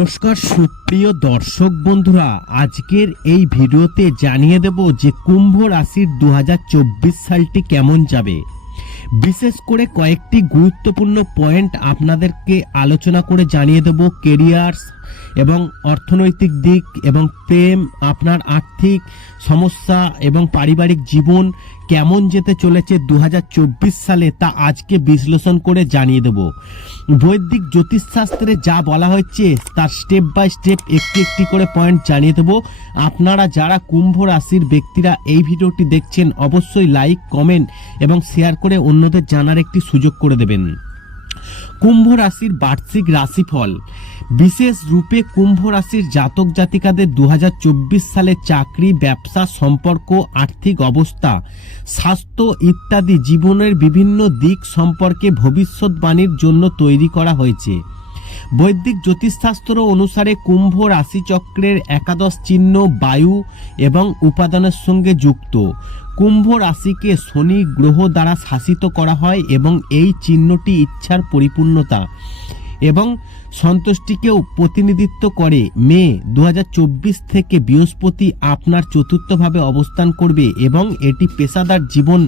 নমস্কার সুপ্রিয় দর্শক বন্ধুরা, আজকের এই ভিডিওতে জানিয়ে দেব যে কুম্ভ রাশির 2024 সালটি কেমন যাবে। বিশেষ করে কয়েকটি গুরুত্বপূর্ণ পয়েন্ট আপনাদেরকে আলোচনা করে জানিয়ে দেব। কেরিয়ার এবং অর্থনৈতিক দিক এবং প্রেম, আপনার আর্থিক সমস্যা এবং পারিবারিক জীবন কেমন যেতে চলেছে 2024 সালে তা আজকে বিশ্লেষণ করে জানিয়ে দেব। বৈদিক জ্যোতিষশাস্ত্রে যা বলা হয়েছে তার স্টেপ বাই স্টেপ একটি একটি করে পয়েন্ট জানিয়ে দেব। আপনারা যারা কুম্ভ রাশির ব্যক্তিরা এই ভিডিওটি দেখছেন অবশ্যই লাইক, কমেন্ট এবং শেয়ার করে অন্যদের জানার একটি সুযোগ করে দেবেন। কুম্ভ রাশির বার্ষিক রাশিফল। বিশেষ রূপে কুম্ভ রাশির জাতক জাতিকাদের 2024 সালে চাকরি, ব্যবসা, সম্পর্ক, আর্থিক অবস্থা, স্বাস্থ্য ইত্যাদি জীবনের বিভিন্ন দিক সম্পর্কে ভবিষ্যৎবাণীর জন্য তৈরি করা হয়েছে। বৈদিক জ্যোতিষশাস্ত্র অনুসারে কুম্ভ রাশিচক্রের একাদশ চিহ্ন বায়ু এবং উপাদানের সঙ্গে যুক্ত। কুম্ভ রাশিকে শনি গ্রহ দ্বারা শাসিত করা হয় এবং এই চিহ্নটি ইচ্ছার পরিপূর্ণতা এবং সন্তুষ্টিকেও প্রতিনিধিত্ব করে। মে 2024 থেকে বৃহস্পতি আপনার চতুর্থভাবে অবস্থান করবে এবং এটি পেশাদার জীবন,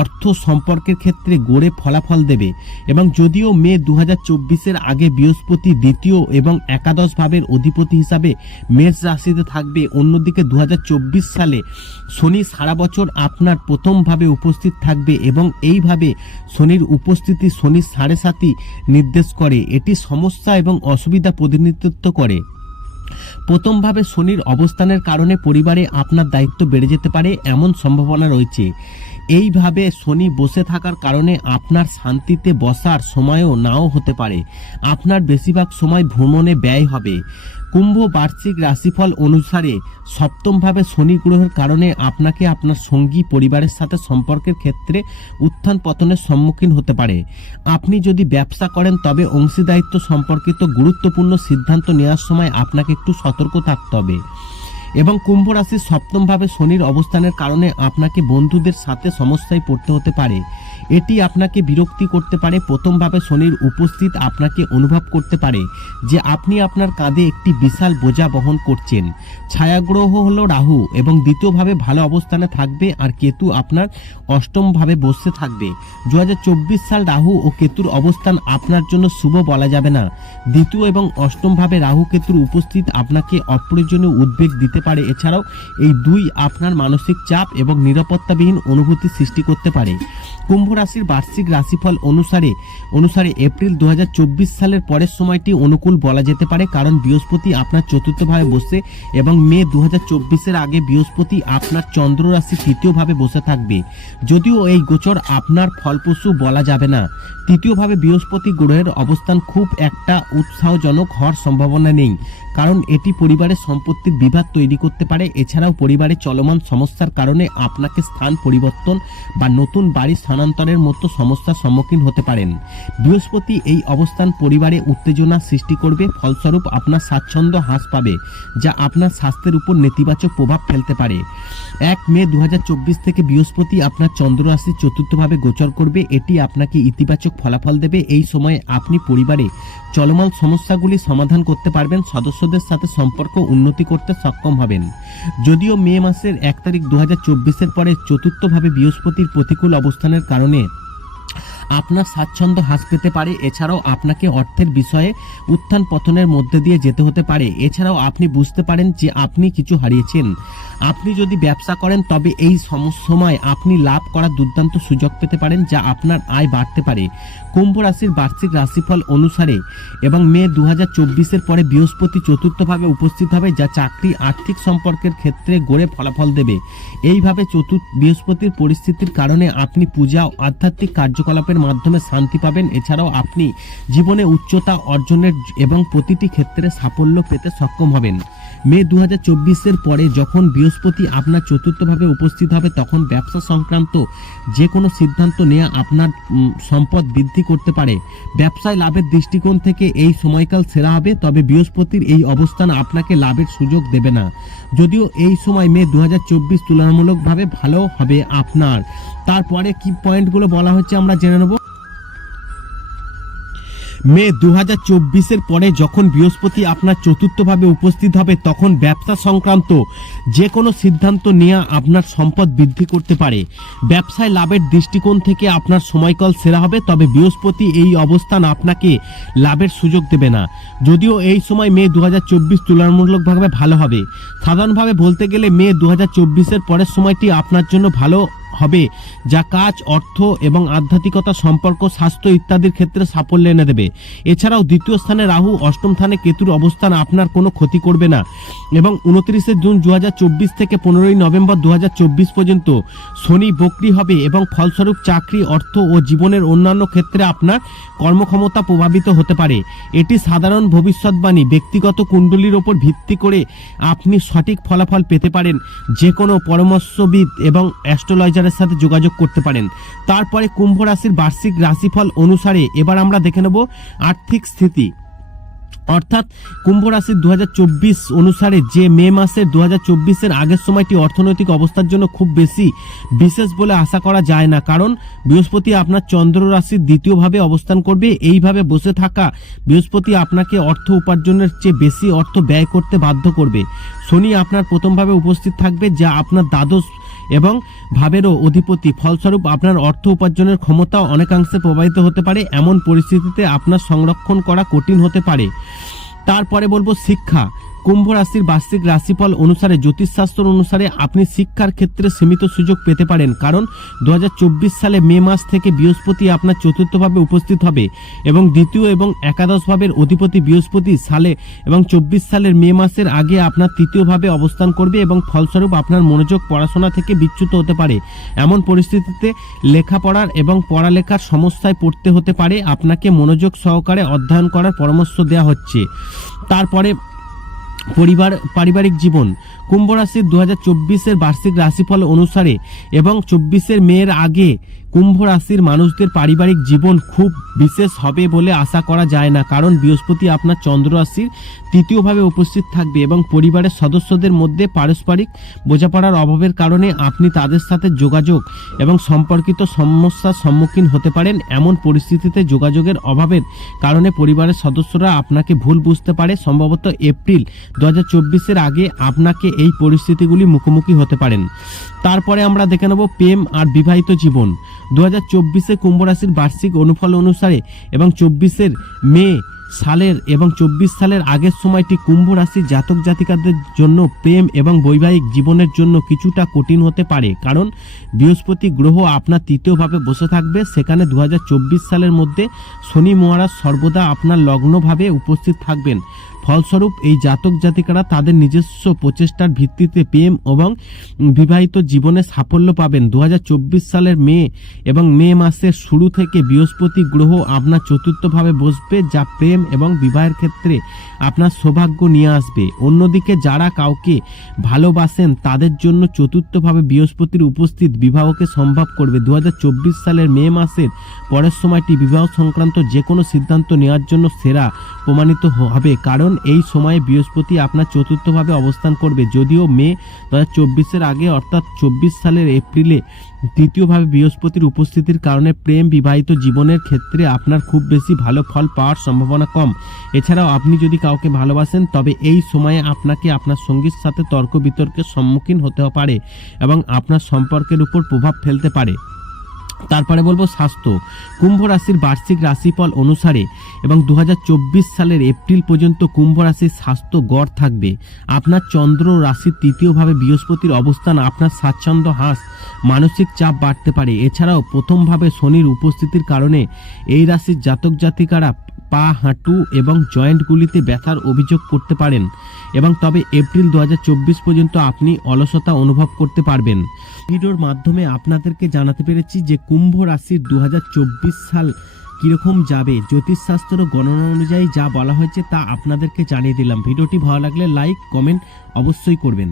অর্থ সম্পর্কের ক্ষেত্রে গড়ে ফলাফল দেবে। এবং যদিও মে 2024-এর আগে বৃহস্পতি দ্বিতীয় এবং একাদশ ভাবের অধিপতি হিসাবে মেষ রাশিতে থাকবে, অন্যদিকে 2024 সালে শনি সারা বছর আপনার প্রথমভাবে উপস্থিত থাকবে এবং এইভাবে শনির উপস্থিতি শনির 7.5 নির্দেশ করে। এটি সমস্যা এবং অসুবিধা প্রতিনিধিত্ব করে। প্রথমভাবে শনির অবস্থানের কারণে পরিবারে আপনার দায়িত্ব বেড়ে যেতে পারে এমন সম্ভাবনা রয়েছে। এইভাবে শনি বসে থাকার কারণে আপনার শান্তিতে বসার সময়ও নাও হতে পারে। আপনার বেশিরভাগ সময় ভ্রমণে ব্যয় হবে। কুম্ভ বার্ষিক রাশিফল অনুসারে সপ্তমভাবে শনি গ্রহের কারণে আপনাকে আপনার সঙ্গী পরিবারের সাথে সম্পর্কের ক্ষেত্রে উত্থান পতনের সম্মুখীন হতে পারে। আপনি যদি ব্যবসা করেন তবে অংশীদারিত্ব সম্পর্কিত গুরুত্বপূর্ণ সিদ্ধান্ত নেওয়ার সময় আপনাকে একটু সতর্ক থাকতে হবে। এবং কুম্ভ রাশির সপ্তমভাবে শনির অবস্থানের কারণে আপনাকে বন্ধুদের সাথে সমস্যায় পড়তে হতে পারে। এটি আপনাকে বিরক্তি করতে পারে। প্রথমভাবে শনির উপস্থিত আপনাকে অনুভব করতে পারে যে আপনি আপনার কাঁধে একটি বিশাল বোঝা বহন করছেন। ছায়াগ্রহ হলো রাহু এবং দ্বিতীয়ভাবে ভালো অবস্থানে থাকবে আর কেতু আপনার অষ্টমভাবে বসে থাকবে। 2024 সাল রাহু ও কেতুর অবস্থান আপনার জন্য শুভ বলা যাবে না। দ্বিতীয় এবং অষ্টমভাবে রাহু কেতুর উপস্থিত আপনাকে অপ্রয়োজনীয় উদ্বেগ দিতে পারে। এছাড়াও এই দুই আপনার মানসিক চাপ এবং নিরাপত্তাবিহীন অনুভূতি সৃষ্টি করতে পারে। কুম্ভ রাশির বার্ষিক রাশিফল অনুসারে এপ্রিল 2024 সালের পরের সময়টি অনুকূল বলা যেতে পারে, কারণ বৃহস্পতি আপনার চতুর্থভাবে বসে এবং মে 2024-এর আগে বৃহস্পতি আপনার চন্দ্র রাশি তৃতীয়ভাবে বসে থাকবে। যদিও এই গোচর আপনার ফলপ্রসূ বলা যাবে না। তৃতীয়ভাবে বৃহস্পতি গ্রহের অবস্থান খুব একটা উৎসাহজনক হওয়ার সম্ভাবনা নেই, কারণ এটি পরিবারের সম্পত্তির বিবাদ তৈরি করতে পারে। এছাড়াও পরিবারে চলমান সমস্যার কারণে আপনাকে স্থান পরিবর্তন বা নতুন বাড়ি স্থানান্তরের মতো সমস্যার সম্মুখীন হতে পারেন। বৃহস্পতি এই অবস্থান পরিবারে উত্তেজনা সৃষ্টি করবে, ফলস্বরূপ আপনার স্বাচ্ছন্দ্য হ্রাস পাবে, যা আপনার স্বাস্থ্যের উপর নেতিবাচক প্রভাব ফেলতে পারে। 1 মে 2024 থেকে বৃহস্পতি আপনার চন্দ্র রাশির চতুর্থভাবে গোচর করবে। এটি আপনাকে ইতিবাচক ফলাফল দেবে। এই সময়ে আপনি পরিবারে চলমান সমস্যাগুলি সমাধান করতে পারবেন, সদস্যদের সাথে সম্পর্ক উন্নতি করতে সক্ষম হবেন। যদিও মে মাসের 1 তারিখ 2024-এর পরে চতুর্থভাবে বৃহস্পতির প্রতিকূল অবস্থানের কারণে আপনার স্বাচ্ছন্দ্য হ্রাস পেতে পারে। এছাড়াও আপনাকে অর্থের বিষয়ে উত্থান পতনের মধ্যে দিয়ে যেতে হতে পারে। এছাড়াও আপনি বুঝতে পারেন যে আপনি কিছু হারিয়েছেন। আপনি যদি ব্যবসা করেন তবে এই সময় আপনি লাভ করার দুর্দান্ত সুযোগ পেতে পারেন, যা আপনার আয় বাড়তে পারে। কুম্ভ রাশির বার্ষিক রাশিফল অনুসারে এবং মে 2024-এর পরে বৃহস্পতি চতুর্থভাবে উপস্থিত হবে, যা চাকরি, আর্থিক সম্পর্কের ক্ষেত্রে গড়ে ফলাফল দেবে। এইভাবে বৃহস্পতির পরিস্থিতির কারণে আপনি পূজা ও আধ্যাত্মিক কার্যকলাপের মাধ্যমে শান্তি পাবেন। এছাড়াও আপনি জীবনে উচ্চতা অর্জনের এবং প্রতিটি ক্ষেত্রে সাফল্য পেতে সক্ষম হবেন। মে 2024-এর পরে যখন বৃহস্পতি আপনার চতুর্থভাবে উপস্থিত হবে তখন ব্যবসা সংক্রান্ত যে কোনো সিদ্ধান্ত নেওয়া আপনার সম্পদ বৃদ্ধি করতে পারে। ব্যবসায় লাভের দৃষ্টিকোণ থেকে এই সময়কাল সেরা হবে, তবে বৃহস্পতির এই অবস্থান আপনাকে লাভের সুযোগ দেবে না। যদিও এই সময় মে 2024 তুলনামূলকভাবে ভালো হবে আপনার। তারপরে কি পয়েন্টগুলো বলা হচ্ছে আমরা জেনে নেব। মে 2024-এর পরে যখন বৃহস্পতি আপনার চতুর্থভাবে উপস্থিত হবে তখন ব্যবসা সংক্রান্ত যে কোনো সিদ্ধান্ত নেওয়া আপনার সম্পদ বৃদ্ধি করতে পারে। ব্যবসায় লাভের দৃষ্টিকোণ থেকে আপনার সময়কাল সেরা হবে, তবে বৃহস্পতি এই অবস্থান আপনাকে লাভের সুযোগ দেবে না। যদিও এই সময় মে 2024 তুলনামূলকভাবে ভালো হবে। সাধারণভাবে বলতে গেলে মে 2024-এর পরের সময়টি আপনার জন্য ভালো হবে, যা কাজ, অর্থ এবং আধ্যাত্মিকতা, সম্পর্ক, স্বাস্থ্য ইত্যাদির ক্ষেত্রে সাফল্য এনে দেবে। এছাড়াও দ্বিতীয় স্থানে রাহু, অষ্টম স্থানে কেতুর অবস্থান আপনার কোনো ক্ষতি করবে না। এবং 29 জুন 2024 থেকে 15 নভেম্বর 2024 পর্যন্ত শনি বক্রী হবে এবং ফলস্বরূপ চাকরি, অর্থ ও জীবনের অন্যান্য ক্ষেত্রে আপনার কর্মক্ষমতা প্রভাবিত হতে পারে। এটি সাধারণ ভবিষ্যৎবাণী। ব্যক্তিগত কুণ্ডলীর ওপর ভিত্তি করে আপনি সঠিক ফলাফল পেতে পারেন। যে কোনো পরামর্শবিদ এবং অ্যাস্ট্রোলজারের সাথে যোগাযোগ করতে পারেন। তারপরে কুম্ভ রাশির বার্ষিক রাশিফল অনুসারে এবার আমরা দেখে নেব আর্থিক স্থিতি। অর্থাৎ কুম্ভ রাশির 2024 অনুসারে যে মে মাসের 2024-এর আগের সময়টি অর্থনৈতিক অবস্থার জন্য খুব বেশি বিশেষ বলে আশা করা যায় না, কারণ বৃহস্পতি আপনার চন্দ্র রাশির দ্বিতীয়ভাবে অবস্থান করবে। এইভাবে বসে থাকা বৃহস্পতি আপনাকে অর্থ উপার্জনের চেয়ে বেশি অর্থ ব্যয় করতে বাধ্য করবে। শনি আপনার প্রথমভাবে উপস্থিত থাকবে, যা আপনার দ্বাদশ এবং ভাবেরও অধিপতি। ফলস্বরূপ আপনার অর্থ উপার্জনের ক্ষমতাও অনেকাংশে প্রভাবিত হতে পারে। এমন পরিস্থিতিতে আপনার সংরক্ষণ করা কঠিন হতে পারে। তারপরে বলবো শিক্ষা। কুম্ভ রাশির বার্ষিক রাশিফল অনুসারে জ্যোতিষশাস্ত্র অনুসারে আপনি শিক্ষার ক্ষেত্রে সীমিত সুযোগ পেতে পারেন, কারণ 2024 সালে মে মাস থেকে বৃহস্পতি আপনার চতুর্থভাবে উপস্থিত হবে এবং দ্বিতীয় এবং একাদশ ভাবের অধিপতি বৃহস্পতি সালে এবং 24 সালের মে মাসের আগে আপনার তৃতীয়ভাবে অবস্থান করবে এবং ফলস্বরূপ আপনার মনোযোগ পড়াশোনা থেকে বিচ্যুত হতে পারে। এমন পরিস্থিতিতে লেখাপড়ার এবং পড়ালেখার সমস্যায় পড়তে হতে পারে। আপনাকে মনোযোগ সহকারে অধ্যয়ন করার পরামর্শ দেওয়া হচ্ছে। তারপরে পারিবারিক জীবন। কুম্ভ রাশির 2024-এর বার্ষিক রাশিফল অনুসারে এবং 24 মের আগে কুম্ভ রাশির মানুষদের পারিবারিক জীবন খুব বিশেষ হবে বলে আশা করা যায় না, কারণ বৃহস্পতি আপনার চন্দ্র রাশির তৃতীয়ভাবে উপস্থিত থাকবে এবং পরিবারের সদস্যদের মধ্যে পারস্পরিক বোঝাপড়ার অভাবের কারণে আপনি তাদের সাথে যোগাযোগ এবং সম্পর্কিত সমস্যার সম্মুখীন হতে পারেন। এমন পরিস্থিতিতে যোগাযোগের অভাবের কারণে পরিবারের সদস্যরা আপনাকে ভুল বুঝতে পারে। সম্ভবত এপ্রিল 2024-এর আগে আপনাকে এই পরিস্থিতিগুলি মুখোমুখি হতে পারেন। তারপরে আমরা দেখে নেব প্রেম আর বিবাহিত জীবন। 2024-এ কুম্ভ রাশির বার্ষিক অনুফল অনুসারে এবং 24 মে সালের এবং 24 সালের আগের সময়টি কুম্ভ রাশির জাতক জাতিকাদের জন্য প্রেম এবং বৈবাহিক জীবনের জন্য কিছুটা কঠিন হতে পারে, কারণ বৃহস্পতি গ্রহ আপনার তৃতীয়ভাবে বসে থাকবে। সেখানে 2024 সালের মধ্যে শনি মহারাজ সর্বদা আপনার লগ্নভাবে উপস্থিত থাকবেন। ফলস্বরূপ এই জাতক জাতিকারা তাদের নিজস্ব প্রচেষ্টার ভিত্তিতে প্রেম এবং বিবাহিত জীবনে সাফল্য পাবেন। 2024 সালের মে এবং মে মাসের শুরু থেকে বৃহস্পতি গ্রহ আপনার চতুর্থভাবে বসবে, যা প্রেম এবং বিবাহের ক্ষেত্রে আপনার সৌভাগ্য নিয়ে আসবে। অন্যদিকে যারা কাউকে ভালোবাসেন তাদের জন্য চতুর্থভাবে বৃহস্পতির উপস্থিত বিবাহকে সম্ভব করবে। 2024 সালের মে মাসের পরের সময়টি বিবাহ সংক্রান্ত যে কোনো সিদ্ধান্ত নেওয়ার জন্য সেরা প্রমাণিত হবে, কারণ এই সময়ে বৃহস্পতি আপনার চতুর্থভাবে অবস্থান করবে। যদিও মে 2024-এর আগে অর্থাৎ 24 সালের এপ্রিলে তৃতীয়ভাবে বৃহস্পতির উপস্থিতির কারণে প্রেম বিবাহিত জীবনের ক্ষেত্রে আপনার খুব বেশি ভালো ফল পাওয়ার সম্ভাবনা কম। এছাড়াও আপনি যদি কাউকে ভালোবাসেন তবে এই সময়ে আপনাকে আপনার সঙ্গীর সাথে তর্ক বিতর্কের সম্মুখীন হতে পারে এবং আপনার সম্পর্কের উপর প্রভাব ফেলতে পারে। তারপরে বলবো স্বাস্থ্য। কুম্ভ রাশির বার্ষিক রাশিফল অনুসারে এবং 2024 সালের এপ্রিল পর্যন্ত কুম্ভ রাশির স্বাস্থ্য গড় থাকবে। আপনার চন্দ্র রাশির তৃতীয়ভাবে বৃহস্পতির অবস্থান আপনার স্বাচ্ছন্দ্য হ্রাস, মানসিক চাপ বাড়তে পারে। এছাড়াও প্রথমভাবে শনির উপস্থিতির কারণে এই রাশির জাতক জাতিকারা পা, হাঁটু এবং জয়েন্টগুলিতে ব্যথার অভিযোগ করতে পারেন এবং তবে এপ্রিল 2024 পর্যন্ত আপনি অলসতা অনুভব করতে পারবেন। ভিডিওর মাধ্যমে আপনাদেরকে জানাতে পেরেছি যে কুম্ভ রাশির 2024 সাল কিরকম যাবে। জ্যোতিষশাস্ত্র গণনা অনুযায়ী যা বলা হয়েছে তা আপনাদেরকে জানিয়ে দিলাম। ভিডিওটি ভালো লাগলে লাইক কমেন্ট অবশ্যই করবেন।